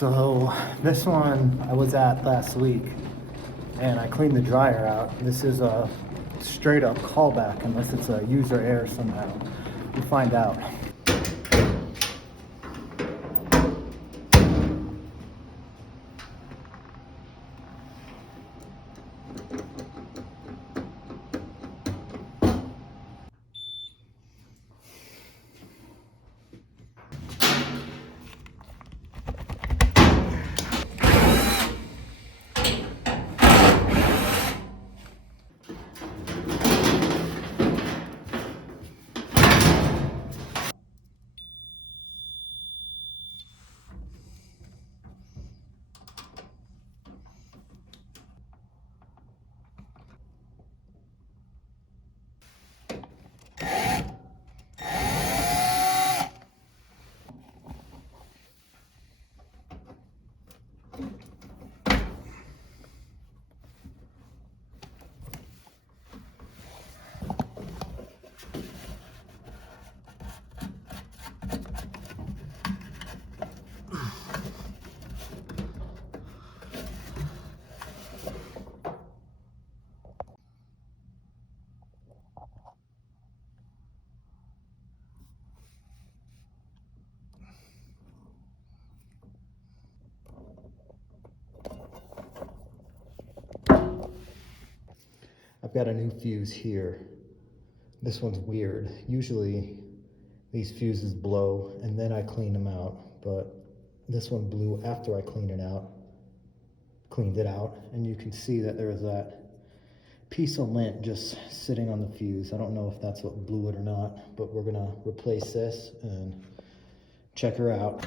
So this one I was at last week and I cleaned the dryer out. This is a straight up callback unless it's a user error somehow. We'll find out. I've got a new fuse here. This one's weird. Usually these fuses blow and then I clean them out, but this one blew after I cleaned it out, and you can see that there's that piece of lint just sitting on the fuse. I don't know if that's what blew it or not, but we're gonna replace this and check her out.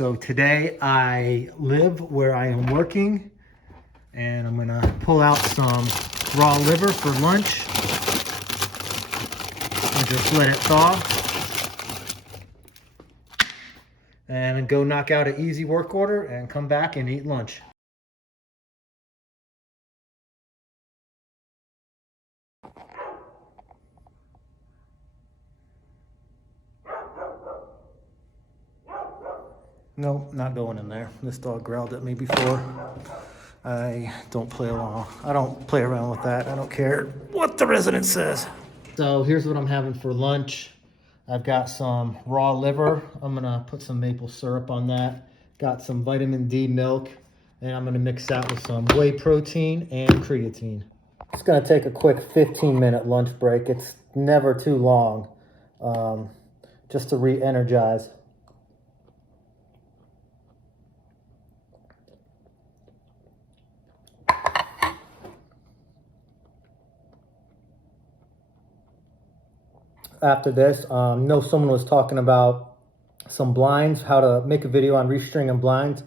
So today I live where I am working, and I'm gonna pull out some raw liver for lunch and just let it thaw. And go knock out an easy work order and come back and eat lunch. Nope, not going in there. This dog growled at me before. I don't play along. I don't play around with that. I don't care what the resident says. So here's what I'm having for lunch. I've got some raw liver. I'm gonna put some maple syrup on that. Got some vitamin D milk, and I'm gonna mix that with some whey protein and creatine. It's gonna take a quick 15-minute lunch break. It's never too long, just to re-energize. After this, know someone was talking about some blinds, how to make a video on restringing blinds.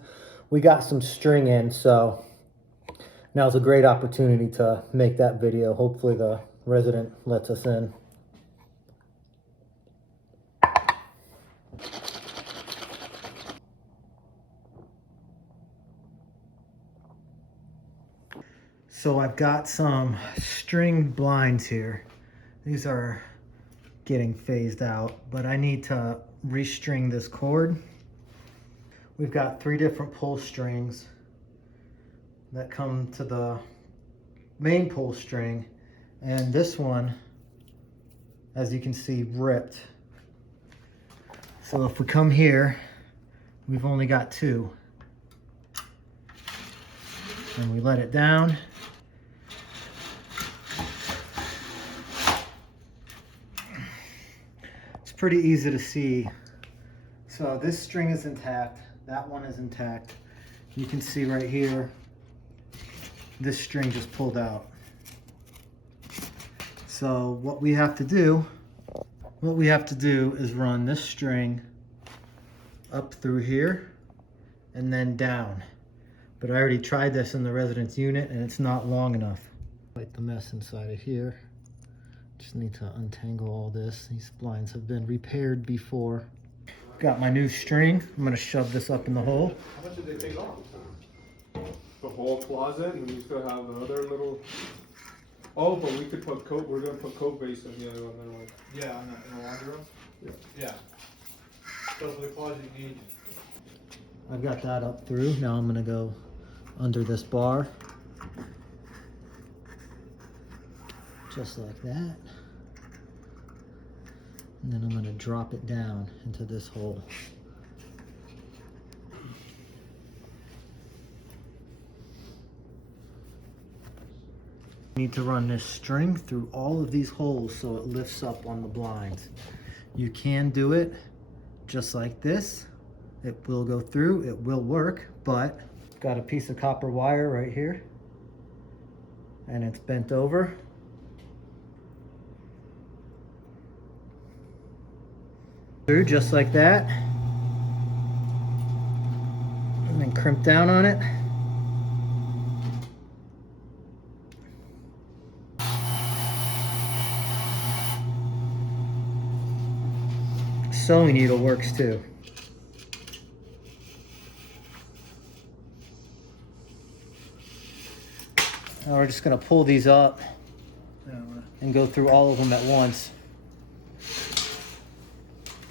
We got some string in, so now's a great opportunity to make that video. Hopefully the resident lets us in. So I've got some string blinds here. These are getting phased out, but I need to restring this cord. We've got 3 different pull strings that come to the main pull string, and this one, as you can see, ripped. So if we come here, we've only got 2, and we let it down. Pretty easy to see. So this string is intact, that one is intact. You can see right here, this string just pulled out. So what we have to do is run this string up through here and then down. But I already tried this in the residence unit and it's not long enough. Quite the mess inside of here. Just need to untangle all this. These blinds have been repaired before. Got my new string. I'm gonna shove this up in the hole. How much did they take off? The whole closet, and we still have another little. Oh, but we could put coat. We're gonna put coat base in the other one. Then, like. Yeah, in the laundry room? Yeah. Yeah. So for the closet you need. I've got that up through. Now I'm gonna go under this bar. Just like that. And then I'm going to drop it down into this hole. Need to run this string through all of these holes so it lifts up on the blinds. You can do it just like this. It will go through, it will work, but got a piece of copper wire right here and it's bent over. Through just like that, and then crimp down on it. Sewing needle works too. Now we're just going to pull these up and go through all of them at once.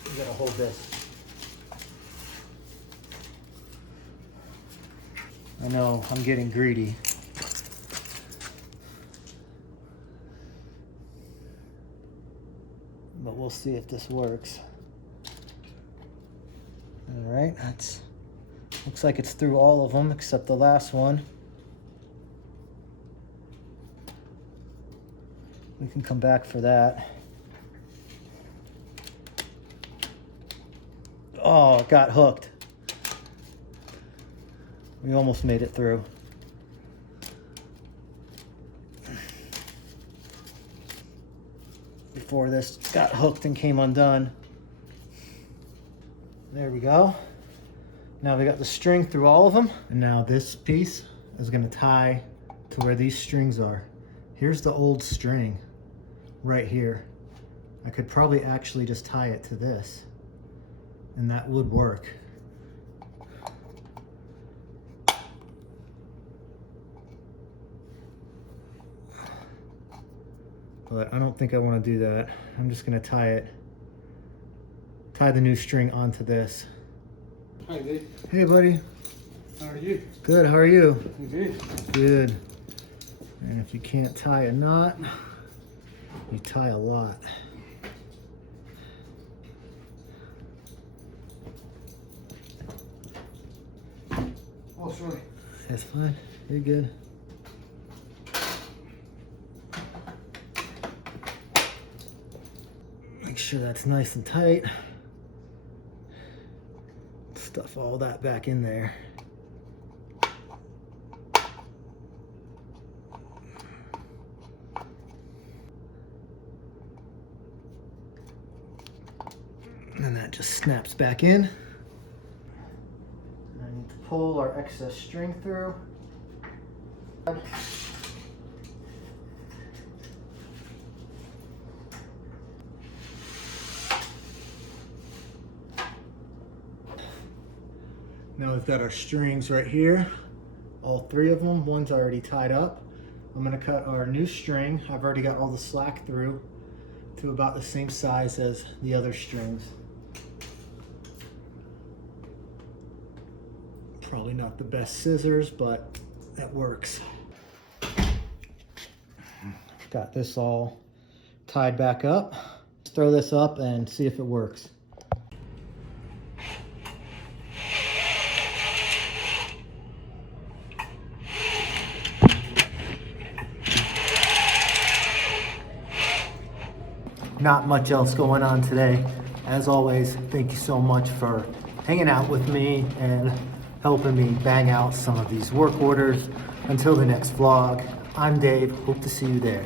I'm gonna hold this. I know, I'm getting greedy. But we'll see if this works. All right, looks like it's through all of them except the last one. We can come back for that. Oh, it got hooked. We almost made it through. Before this got hooked and came undone. There we go. Now we got the string through all of them. And now this piece is gonna tie to where these strings are. Here's the old string right here. I could probably actually just tie it to this and that would work. But I don't think I want to do that. I'm just gonna tie the new string onto this. Hi, Dave. Hey buddy. How are you? Good, how are you? Good. Good. And if you can't tie a knot, you tie a lot. Oh, sorry. That's fine. You're good. Make sure that's nice and tight. Stuff all that back in there. And that just snaps back in. I need to pull our excess string through. Now we've got our strings right here, all three of them. One's already tied up. I'm gonna cut our new string. I've already got all the slack through to about the same size as the other strings. Probably not the best scissors, but that works. Got this all tied back up. Let's throw this up and see if it works. Not much else going on today. As always, thank you so much for hanging out with me and helping me bang out some of these work orders. Until the next vlog, I'm Dave. Hope to see you there.